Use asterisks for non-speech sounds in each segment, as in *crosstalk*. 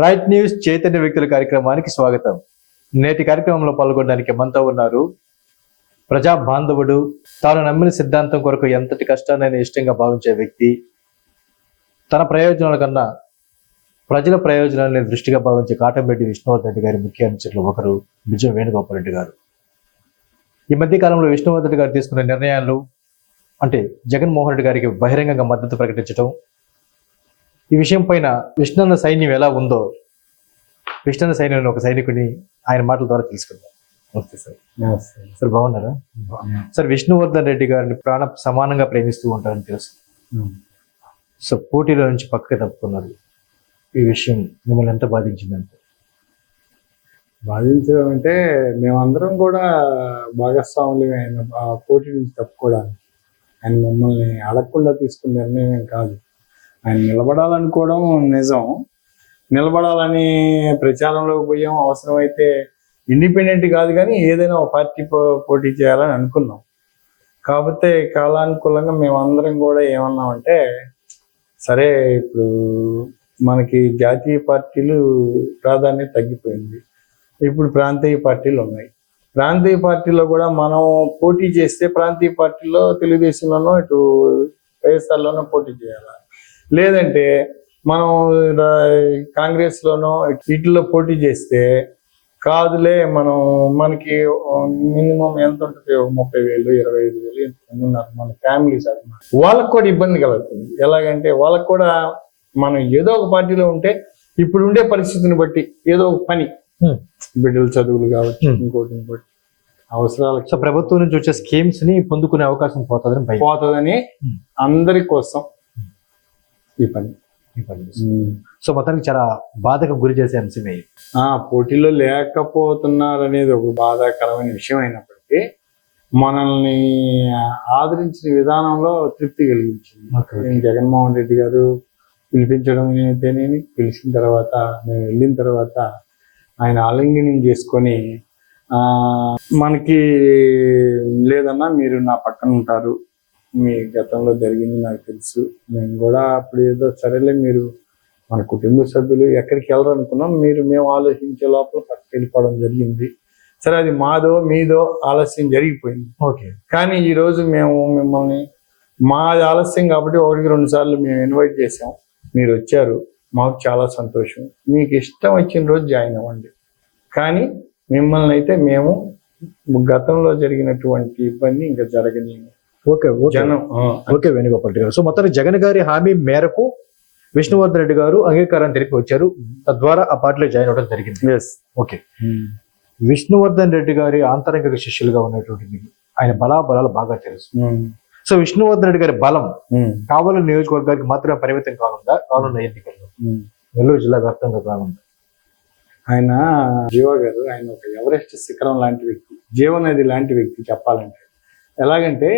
Right news Chaitanya వ్యక్తుల కార్యక్రమానికి స్వాగతం. నేటి కార్యక్రమంలో పాల్గొనడానికి మనతో ఉన్నారు ప్రజా బాంధవుడు తాను నమ్మిన సిద్ధాంతం కొరకు ఎంతటి కష్టాన్ని ఇష్టంగా భావించే వ్యక్తి తన ప్రయోజనాల కన్నా ప్రజల ప్రయోజనాన్ని దృష్టిగా భావించే కాటంరెడ్డి విష్ణువర్ధన్ రెడ్డి గారి ముఖ్య అనుచరులు ఒకరు విజయ వేణుగోపాల్ రెడ్డి గారు. ఈ మధ్య కాలంలో విష్ణువర్ధన్ రెడ్డి గారు తీసుకున్న నిర్ణయాలు అంటే జగన్మోహన్ రెడ్డి గారికి బహిరంగంగా మద్దతు ప్రకటించడం ఈ విషయం పైన విష్ణున్న సైన్యం ఎలా ఉందో విష్ణున్న సైన్యం ఒక సైనికుని ఆయన మాటల ద్వారా తెలుసుకుందాం. నమస్తే సార్. సార్ బాగున్నారా? సార్ విష్ణువర్ధన్ రెడ్డి గారిని ప్రాణ సమానంగా ప్రేమిస్తూ ఉంటారని తెలుసు. సో పోటీలో నుంచి పక్కకి తప్పుకున్నారు. ఈ విషయం మిమ్మల్ని ఎంత బాధించిందంటే బాధించడం అంటే మేమందరం కూడా భాగస్వాములు ఆయన పోటీ నుంచి తప్పుకోవడానికి. ఆయన మమ్మల్ని అడగకుండా తీసుకున్న నిర్ణయం కాదు. ఆయన నిలబడాలనుకోవడం నిజం. నిలబడాలని ప్రచారంలోకి పోయాం అవసరమైతే ఇండిపెండెంట్ కాదు కానీ ఏదైనా ఒక పార్టీ పో- పోటీ చేయాలని అనుకున్నాం. కాకపోతే కాలానుకూలంగా మేమందరం కూడా ఏమన్నామంటే సరే ఇప్పుడు మనకి జాతీయ పార్టీలు ప్రాధాన్యత తగ్గిపోయింది. ఇప్పుడు ప్రాంతీయ పార్టీలు ఉన్నాయి. ప్రాంతీయ పార్టీలో కూడా మనం పోటీ చేస్తే ప్రాంతీయ పార్టీలో తెలుగుదేశంలోనో ఇటు వైఎస్ఆర్లోనో పోటీ చేయాలి? లేదంటే మనం కాంగ్రెస్లోనో వీటిల్లో పోటీ చేస్తే కాదులే మనం మనకి మినిమం ఎంత ఉంటుంది ముప్పై వేలు ఇరవై ఐదు వేలు ఎంతమంది ఉన్నారు మన ఫ్యామిలీస్ అన్నమాట వాళ్ళకు కూడా ఇబ్బంది కలుగుతుంది ఎలాగంటే వాళ్ళకు కూడా మనం ఏదో ఒక పార్టీలో ఉంటే ఇప్పుడు ఉండే పరిస్థితిని బట్టి ఏదో ఒక పని. బిడ్డల చదువులు కావచ్చు. ఇంకోటి ఇంకోటి అవసరాలకు సో ప్రభుత్వం నుంచి వచ్చే స్కీమ్స్ని పొందుకునే అవకాశం పోతుందని పోతుందని. అందరి కోసం ఈ పని ఈ పని. సో మొత్తానికి చాలా బాధకు గురి చేసే అంశమే. ఆ పోటీలో లేకపోతున్నారనేది ఒక బాధాకరమైన విషయం అయినప్పటికీ మనల్ని ఆదరించిన విధానంలో తృప్తి కలిగించింది. నేను జగన్మోహన్ రెడ్డి గారు పిలిపించడం అయితేనేమి పిలిచిన తర్వాత మేము వెళ్ళిన తర్వాత ఆయన ఆలింగనం చేసుకొని ఆ మనకి లేదన్నా మీరు నా పక్కన ఉంటారు మీ గతంలో జరిగింది నాకు తెలుసు. మేము కూడా అప్పుడు ఏదో సరేలే మీరు మన కుటుంబ సభ్యులు ఎక్కడికి వెళ్ళరు అనుకున్నాం మీరు మేము ఆలోచించే లోపల పక్కకి వెళ్ళిపోవడం జరిగింది. సరే అది మాదో మీదో ఆలస్యం జరిగిపోయింది. ఓకే. కానీ ఈ రోజు మేము మిమ్మల్ని మాది ఆలస్యం కాబట్టి ఒకటికి రెండు సార్లు మేము ఇన్వైట్ చేసాం మీరు వచ్చారు. మాకు చాలా సంతోషం. మీకు ఇష్టం వచ్చిన రోజు జాయిన్ అవ్వండి. కానీ మిమ్మల్ని అయితే మేము గతంలో జరిగినటువంటి ఇబ్బంది ఇంకా జరగని ఓకే ఓకే. జనం ఓకే వేణుగోపాల్ రెడ్డి గారు. సో మొత్తానికి జగన్ గారి హామీ మేరకు విష్ణువర్ధన్ రెడ్డి గారు అంగీకారం తెలిపి వచ్చారు. తద్వారా ఆ పార్టీలో జాయిన్ అవ్వడం జరిగింది. Yes okay. విష్ణువర్ధన్ రెడ్డి గారి ఆంతరంగిక శిష్యులుగా ఉన్నటువంటి మీకు ఆయన బలాబలాలు బాగా తెలుసు. సో విష్ణువర్ధన్ రెడ్డి గారి బలం కావలి నియోజకవర్గానికి మాత్రమే పరిమితం కానుందా? రానున్న ఎన్నికల్లో? నెల్లూరు జిల్లా వ్యాప్తంగా కానుందా? ఆయన జీవ గారు ఆయన ఒక ఎవరెస్ట్ శిఖరం లాంటి వ్యక్తి జీవనది లాంటి వ్యక్తి చెప్పాలంటే. ఎలాగంటే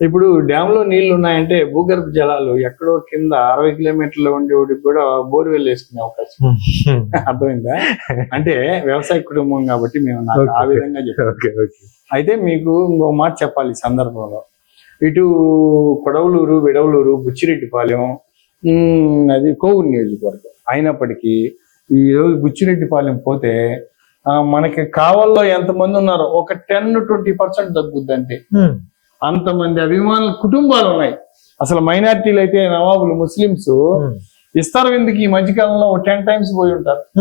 ఇప్పుడు డ్యామ్లో నీళ్ళు ఉన్నాయంటే భూగర్భ జలాలు ఎక్కడో కింద అరవై కిలోమీటర్ల ఉండేవాడికి కూడా బోర్వెల్ వేసుకునే అవకాశం. అర్థమైందా? అంటే వ్యవసాయ కుటుంబం కాబట్టి మేము నాకు ఆ. విధంగా చెప్పాం. Okay okay. అయితే మీకు ఇంకో మాట చెప్పాలి ఈ సందర్భంలో. ఇటు కొడవలూరు విడవలూరు బుచ్చిరెడ్డిపాలెం అది కోవూరు నియోజకవర్గం అయినప్పటికీ ఈ రోజు బుచ్చిరెడ్డిపాలెం పోతే మనకి కావల్లో ఎంతమంది ఉన్నారో ఒక టెన్ ట్వంటీ పర్సెంట్ తగ్గుద్ది అంటే అంతమంది అభిమానుల కుటుంబాలు ఉన్నాయి. అసలు మైనార్టీలు అయితే నవాబులు ముస్లిమ్స్ ఇస్తారు ఎందుకు ఈ మధ్యకాలంలో? టెన్ టైమ్స్ పోయి ఉంటారు.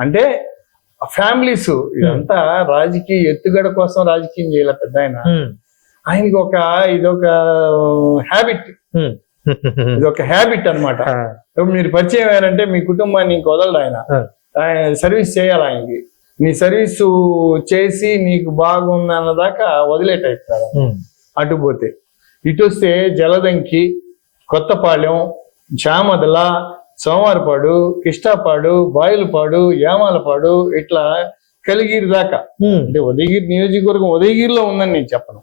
అంటే ఫ్యామిలీస్ ఇదంతా రాజకీయ ఎత్తుగడ కోసం రాజకీయం చేయాలి పెద్ద ఆయన. ఆయనకి ఒక ఇదొక హ్యాబిట్ ఇదొక హ్యాబిట్ అన్నమాట. ఇప్పుడు మీరు పరిచయం అయ్యారంటే మీ కుటుంబాన్ని ఇంక వదలడు ఆయన. ఆ. ఆయన సర్వీస్ చేయాలి ఆయనకి. నీ సర్వీస్ చేసి నీకు బాగుంది అన్నదాకా వదిలేటైపోతారు అటు పోతే. ఇటు వస్తే జలదంకి కొత్తపాలెం చామదల సోమవారపాడు కిష్టాపాడు బాయిలపాడు యామాలపాడు ఇట్లా కలిగిరి దాకా. అంటే ఉదయగిరి నియోజకవర్గం ఉదయగిరిలో ఉందని నేను చెప్పను.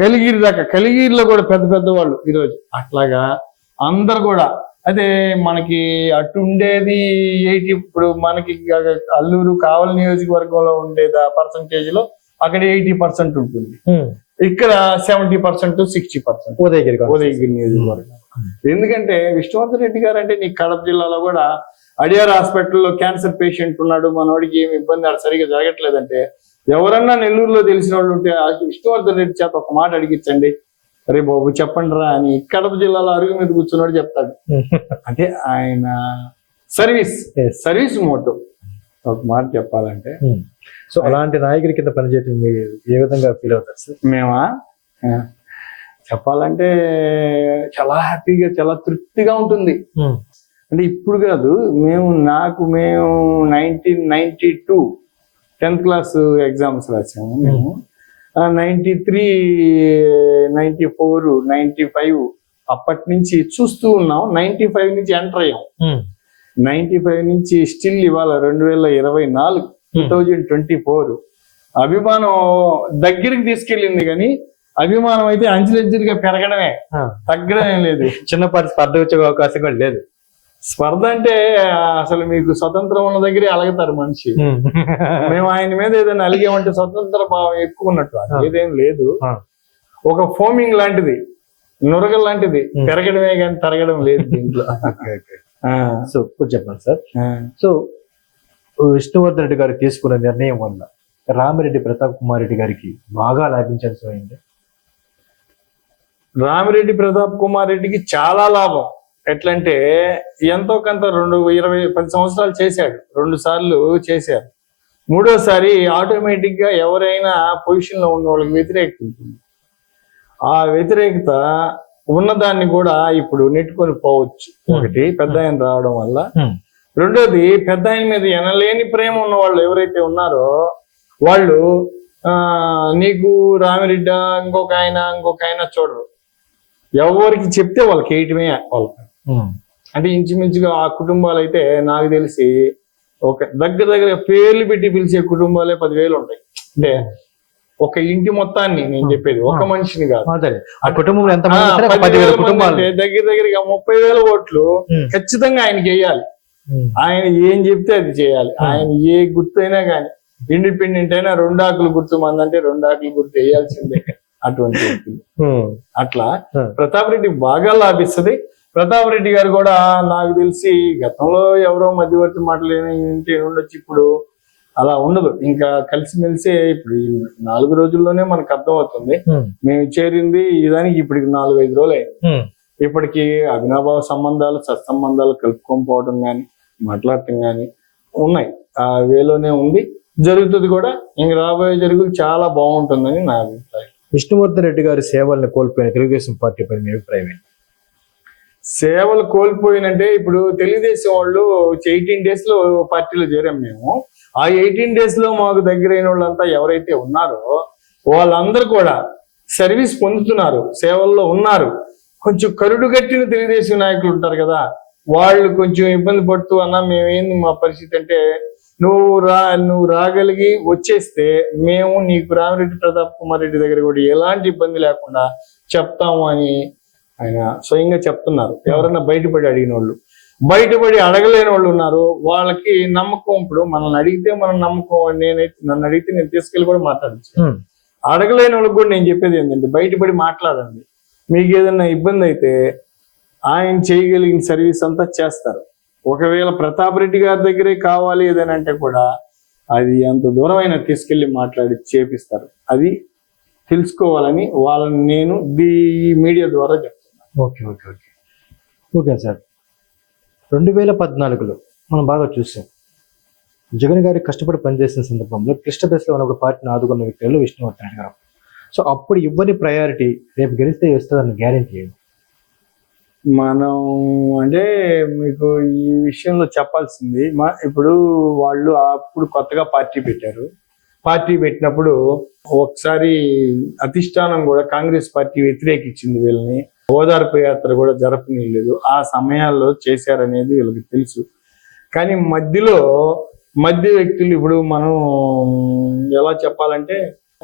కలిగిరి దాకా. కలిగిరిలో కూడా పెద్ద పెద్ద వాళ్ళు ఈరోజు. అట్లాగా అందరు కూడా అదే మనకి అటు ఉండేది ఎయిటీ ఇప్పుడు మనకి అల్లూరు కావలి నియోజకవర్గంలో ఉండేది పర్సంటేజ్లో అక్కడ ఎయిటీ పర్సెంట్ ఉంటుంది. ఇక్కడ seventy percent sixty percent Udayagiri. Udayagiri నియోజకవర్గం ఎందుకంటే విష్ణువర్ధన్ రెడ్డి గారు అంటే నీ కడప జిల్లాలో కూడా అడియార్ హాస్పిటల్లో క్యాన్సర్ పేషెంట్ ఉన్నాడు మనోడికి ఏమి ఇబ్బంది ఆడ సరిగా జరగట్లేదంటే ఎవరన్నా నెల్లూరులో తెలిసిన వాళ్ళు ఉంటే విష్ణువర్ధన్ రెడ్డి చేత ఒక మాట అడిగించండి అరే బాబు చెప్పండి రా అని కడప జిల్లాలో అరుగు మీద కూర్చున్నాడు చెప్తాడు. అంటే ఆయన సర్వీస్. సర్వీస్ మోటో ఒక మాట చెప్పాలంటే సో అలాంటి నాయకుడి కింద పనిచేయడం మీరు ఏ విధంగా ఫీల్ అవుతారు సార్? మేమా? చెప్పాలంటే చాలా హ్యాపీగా చాలా తృప్తిగా ఉంటుంది. అంటే ఇప్పుడు కాదు మేము నాకు మేము nineteen ninety two tenth class exams రాసాము మేము ninety three ninety four ninety five అప్పటి నుంచి చూస్తూ ఉన్నాం. నైన్టీ ఫైవ్ నుంచి ఎంటర్ అయ్యాం. నైన్టీ ఫైవ్ నుంచి స్టిల్ ఇవాళ రెండు వేల ఇరవై నాలుగు టూ థౌజండ్ ట్వంటీ ఫోర్ అభిమానం దగ్గరికి తీసుకెళ్ళింది కానీ అభిమానం అయితే అంచెలంచెలుగా పెరగడమే. తగ్గడమే లేదు. చిన్నపాటి స్పర్ధ వచ్చే అవకాశం కూడా లేదు. స్పర్ధ అంటే అసలు మీకు స్వతంత్రం ఉన్న దగ్గరే అలగతారు మనిషి. మేము ఆయన మీద ఏదైనా అలిగామంటే స్వతంత్ర భావం ఎక్కువ ఉన్నట్టు ఏదేం లేదు. ఒక ఫోమింగ్ లాంటిది నురగ లాంటిది. పెరగడమే కానీ తరగడం లేదు దీంట్లో. *laughs* సో ఇప్పుడు చెప్పండి సార్. సో విష్ణువర్ధన్ రెడ్డి గారు తీసుకున్న నిర్ణయం వల్ల రామిరెడ్డి ప్రతాప్ కుమార్ రెడ్డి గారికి బాగా లాభించాల్సి అయింది రామిరెడ్డి ప్రతాప్ కుమార్ రెడ్డికి చాలా లాభం. ఎట్లంటే ఎంతో కొంత రెండు ఇరవై పది సంవత్సరాలు చేశాడు. రెండు సార్లు చేశారు. మూడోసారి ఆటోమేటిక్గా ఎవరైనా పొజిషన్లో ఉన్న వాళ్ళకి వ్యతిరేకత ఉంటుంది ఆ వ్యతిరేకత ఉన్నదాన్ని కూడా ఇప్పుడు నెట్టుకొని పోవచ్చు. ఒకటి పెద్ద ఆయన రావడం వల్ల. రెండోది పెద్ద ఆయన మీద ఎనలేని ప్రేమ ఉన్న వాళ్ళు ఎవరైతే ఉన్నారో వాళ్ళు ఆ నీకు రామిరెడ్డి ఇంకొక ఆయన ఇంకొక ఆయన చూడరు. ఎవరికి చెప్తే వాళ్ళకి వేయటమే వాళ్ళకి. అంటే ఇంచుమించుగా ఆ కుటుంబాలు అయితే నాకు తెలిసి ఒక దగ్గర దగ్గర పేర్లు పెట్టి పిలిచే కుటుంబాలే పదివేలు ఉంటాయి. అంటే ఒక ఇంటి మొత్తాన్ని నేను చెప్పేది ఒక మనిషిని కాదు. ఆ ఎంత అంటే దగ్గర దగ్గరగా ముప్పై వేల ఓట్లు. ఖచ్చితంగా ఆయనకి వేయాలి. ఉమ్. ఆయన ఏం చెప్తే అది చేయాలి. ఆయన ఏ గుర్తు అయినా కానీ ఇండిపెండెంట్ అయినా రెండు ఆకులు గుర్తు మందంటే రెండు ఆకులు గుర్తు వేయాల్సిందే. అటువంటి. అట్లా. ప్రతాప్ రెడ్డి బాగా లాభిస్తుంది. ప్రతాప్ రెడ్డి గారు కూడా నాకు తెలిసి గతంలో ఎవరో మధ్యవర్తి మాటలేని ఇంటి ఉండొచ్చు ఇప్పుడు. అలా ఉండదు. ఇంకా కలిసిమెలిసి ఇప్పుడు నాలుగు రోజుల్లోనే మనకు అర్థమవుతుంది. ఉమ్. మేము చేరింది ఈ దానికి ఇప్పటికి నాలుగు ఐదు రోజులు అయింది. ఇప్పటికి అవినాభావ సంబంధాలు సత్సంబంధాలు కలుపుకొని పోవడం కానీ మాట్లాడటం కానీ ఉన్నాయి. ఆ వేలోనే ఉంది. జరుగుతుంది కూడా. ఇంక రాబోయే జరుగులు చాలా బాగుంటుందని నా అభిప్రాయం. విష్ణువర్ధన్ రెడ్డి గారి సేవలను కోల్పోయిన తెలుగుదేశం పార్టీ పైన మీ అభిప్రాయం ఏంటి? సేవలు కోల్పోయినంటే ఇప్పుడు తెలుగుదేశం వాళ్ళు ఎయిటీన్ డేస్లో పార్టీలో చేరాం మేము. ఆ ఎయిటీన్ డేస్లో మాకు దగ్గరైన వాళ్ళంతా ఎవరైతే ఉన్నారో వాళ్ళందరూ కూడా సర్వీస్ పొందుతున్నారు సేవల్లో ఉన్నారు. కొంచెం కరుడు కట్టిన తెలుగుదేశం నాయకులు ఉంటారు కదా వాళ్ళు కొంచెం ఇబ్బంది పడుతూ అన్నా మేమేంది మా పరిస్థితి అంటే నువ్వు రా నువ్వు రాగలిగి వచ్చేస్తే మేము నీకు రామిరెడ్డి ప్రతాప్ కుమార్ రెడ్డి దగ్గర కూడా ఎలాంటి ఇబ్బంది లేకుండా చెప్తాము అని ఆయన స్వయంగా చెప్తున్నారు. ఎవరైనా బయటపడి అడిగిన వాళ్ళు బయటపడి అడగలేని వాళ్ళు ఉన్నారు. వాళ్ళకి నమ్మకం ఇప్పుడు మనల్ని అడిగితే మనం నమ్మకం నేనైతే నన్ను అడిగితే నేను తీసుకెళ్ళి కూడా మాట్లాడచ్చు. అడగలేని వాళ్ళకి కూడా నేను చెప్పేది ఏంటంటే బయటపడి మాట్లాడండి. మీకు ఏదైనా ఇబ్బంది అయితే ఆయన చేయగలిగిన సర్వీస్ అంతా చేస్తారు. ఒకవేళ ప్రతాప్ రెడ్డి గారి దగ్గరే కావాలి ఏదైనా అంటే కూడా అది అంత దూరమైన తీసుకెళ్ళి మాట్లాడి చేపిస్తారు. అది తెలుసుకోవాలని వాళ్ళని నేను దీ మీడియా ద్వారా చెప్తాను okay okay okay. Okay sir. రెండు వేల పద్నాలుగులో మనం బాగా చూసాం. జగన్ గారి కష్టపడి పనిచేసిన సందర్భంలో క్లిష్ట దశలో ఉన్నప్పుడు పార్టీని ఆదుకున్న వ్యక్తులు విష్ణువర్ధన్ రెడ్డి గారు. సో అప్పుడు ఇవ్వని ప్రయారిటీ రేపు గెలిస్తే ఇస్తుందన్న గ్యారెంటీ ఏంటి? మనం అంటే మీకు ఈ విషయంలో చెప్పాల్సింది మా ఇప్పుడు వాళ్ళు అప్పుడు కొత్తగా పార్టీ పెట్టారు. పార్టీ పెట్టినప్పుడు ఒకసారి అధిష్టానం కూడా కాంగ్రెస్ పార్టీ వ్యతిరేకించింది వీళ్ళని. ఓదార్పు యాత్ర కూడా జరపనీయలేదు. ఆ సమయాల్లో చేశారనేది వీళ్ళకి తెలుసు. కానీ మధ్యలో మధ్య వ్యక్తులు ఇప్పుడు మనం ఎలా చెప్పాలంటే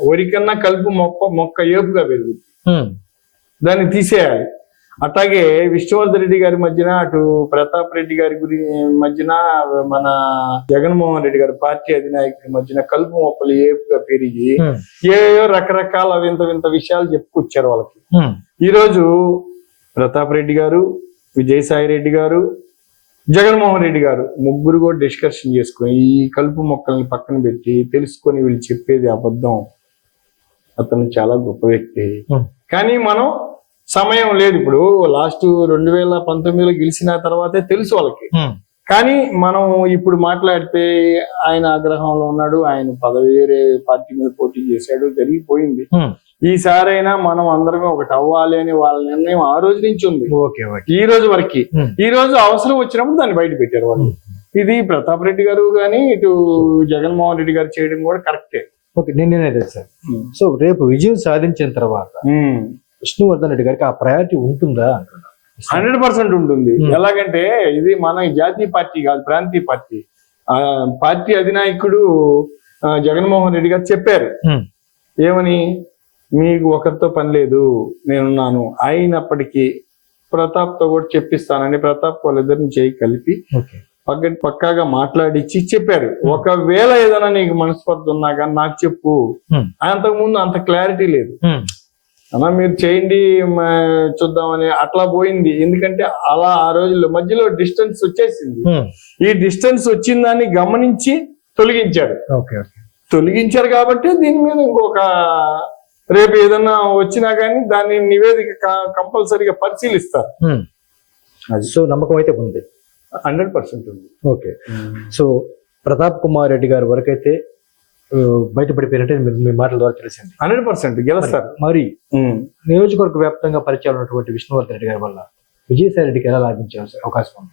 వరికన్నా కలుపు మొక్క మొక్క ఏపుగా పెరుగుతుంది దాన్ని తీసేయాలి. అట్లాగే విష్ణువర్ధన్ రెడ్డి గారి మధ్యన అటు ప్రతాప్ రెడ్డి గారి గురి మధ్యన మన జగన్మోహన్ రెడ్డి గారి పార్టీ అధినాయకుడి మధ్యన కలుపు మొక్కలు ఏపుగా పెరిగి ఏయో రకరకాల వింత వింత విషయాలు చెప్పుకొచ్చారు వాళ్ళకి. ఈ రోజు ప్రతాప్ రెడ్డి గారు విజయసాయి రెడ్డి గారు జగన్మోహన్ రెడ్డి గారు ముగ్గురు కూడా డిస్కషన్ చేసుకొని ఈ కలుపు మొక్కల్ని పక్కన పెట్టి తెలుసుకొని వీళ్ళు చెప్పేది అబద్ధం. అతను చాలా గొప్ప వ్యక్తి. కానీ మనం సమయం లేదు ఇప్పుడు. లాస్ట్ రెండు వేల పంతొమ్మిదిలో గెలిచిన తర్వాతే తెలుసు వాళ్ళకి. కానీ మనం ఇప్పుడు మాట్లాడితే ఆయన ఆగ్రహంలో ఉన్నాడు ఆయన పదవి వేరే పార్టీ మీద పోటీ చేశాడు జరిగిపోయింది. ఈసారైనా మనం అందరమే ఒకటి అవ్వాలి అని వాళ్ళ నిర్ణయం ఆ రోజు నుంచి ఉంది. ఈ రోజు వరకు. ఈ రోజు అవసరం వచ్చినప్పుడు దాన్ని బయట పెట్టారు వాళ్ళు. ఇది ప్రతాప్ రెడ్డి గారు కానీ ఇటు జగన్మోహన్ రెడ్డి గారు చేయడం కూడా కరెక్టే. ఓకే నేను నేనే సార్. సో రేపు విజయం సాధించిన తర్వాత విష్ణువర్ధన్ రెడ్డి గారికి ఆ ప్రయారిటీ ఉంటుందా అంటున్నా. హండ్రెడ్ పర్సెంట్ ఉంటుంది. Hmm. ఎలాగంటే ఇది మన జాతీయ పార్టీ కాదు ప్రాంతీయ పార్టీ. ఆ పార్టీ అధినాయకుడు జగన్మోహన్ రెడ్డి గారు చెప్పారు. Hmm. ఏమని? మీకు ఒకరితో పని లేదు నేనున్నాను. అయినప్పటికీ ప్రతాప్తో కూడా చెప్పిస్తానని ప్రతాప్ వాళ్ళిద్దరిని చేయి కలిపి పక్క పక్కాగా మాట్లాడిచ్చి చెప్పారు. ఒకవేళ ఏదైనా నీకు మనస్పర్ధ ఉన్నా కానీ నాకు చెప్పు. Hmm. అంతకు ముందు అంత క్లారిటీ లేదు. అలా మీరు చేయండి చూద్దామని అట్లా పోయింది. ఎందుకంటే అలా ఆ రోజుల్లో మధ్యలో డిస్టెన్స్ వచ్చేసింది. ఈ డిస్టెన్స్ వచ్చిందాన్ని గమనించి తొలగించారు. తొలగించారు కాబట్టి దీని మీద ఇంకొక రేపు ఏదన్నా వచ్చినా కానీ దాన్ని నివేదిక కంపల్సరీగా పరిశీలిస్తారు. అది. సో నమ్మకం అయితే ఉంది. హండ్రెడ్ పర్సెంట్ ఉంది. ఓకే. సో ప్రతాప్ కుమార్ రెడ్డి గారి వరకు అయితే ఆ, బయటపడిపోయినట్టే మీ- మీ మాటల ద్వారా తెలిసింది. హండ్రెడ్ పర్సెంట్ గెలుస్తారు. మరి. నియోజకవర్గ వ్యాప్తంగా పరిచయాలు ఉన్నటువంటి విష్ణువర్ధన్ రెడ్డి గారి వల్ల విజయసాయి రెడ్డికి ఎలా లాభించే అవకాశం ఉంది?